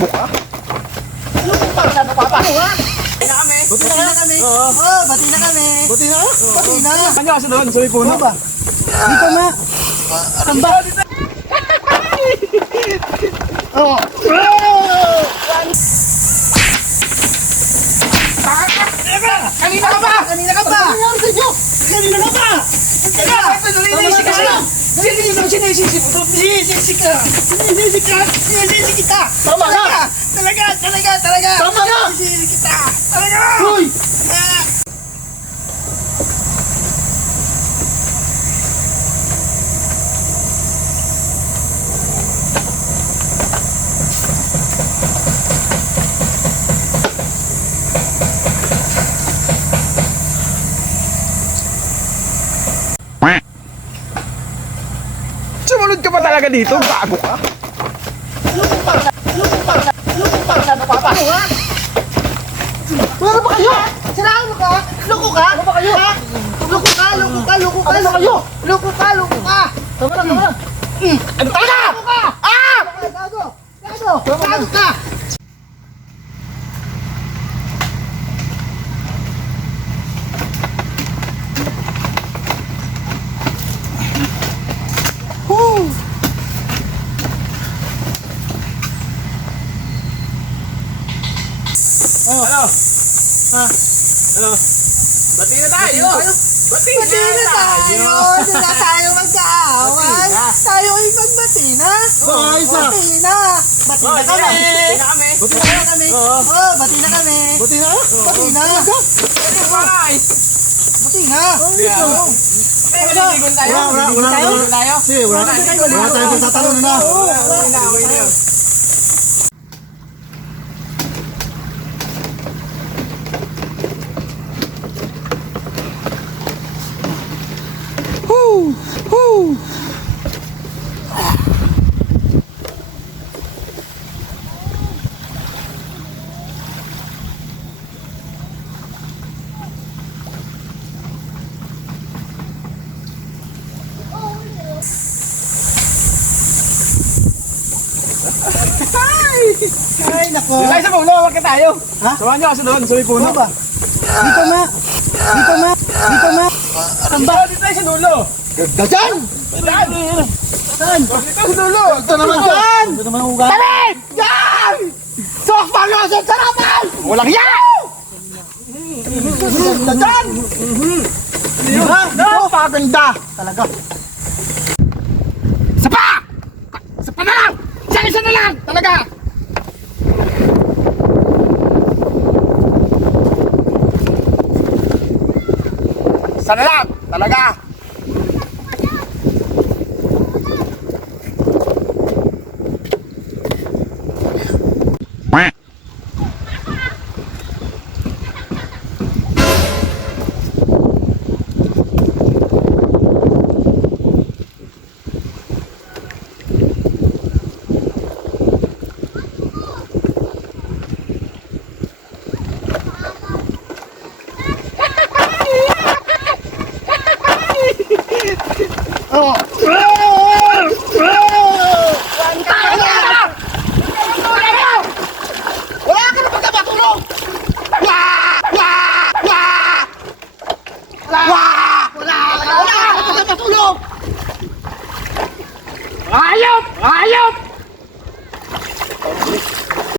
Buka? Bati na kami. Buti na kami. Oo, bati na kami. Buti na? Bati na. Ano kasi doon? Sa may puno ba? Dito na. Samba. Oo. Kanina ka ba? Kanina ka ba? Ano sa inyo? Kanina ka ba? Sinisisi ka lang. Sinisisi ka. Sinisisi kita. Tama na! Talaga. Tama na! Sinisisi kita. Talaga. Hoy! Sumunod ka pa talaga dito? Bago ka? Ano ba kayo? Siraan mo ka? Loko ka? Ano ba kayo? Loko ka? Tama na. Ano talaga? Gago ka! Ano? Ano? Bati na tayo! Bati na tayo! Doon na tayo mag-aawan. Tayo ay magbati na. Isa! Bati na. Bati na kami. Buti na kami! Oo, bati na kami. Buti na? Bati na. Bati na. Maliligon tayo? Maliligon tayo? Sige, wala tayong pagtatanong na. Okay na. Ay, nako. Ay, sa puno, wag ka tayo. Ha? Samahan nyo kasi doon, sa may puno. Ano ba? Dito na. Samba. Dito tayo sa dulo. Dajan! Saan? Dito sa dulo. Ito naman dyan! Ito naman ang ugat. Talit! Yan! Sok Malusin sa naman! Walang yaw! Dajan! Diba? Napakaganda! Talaga. Sapa na lang! Isa na lang! Talaga! Isa na lang! Talaga!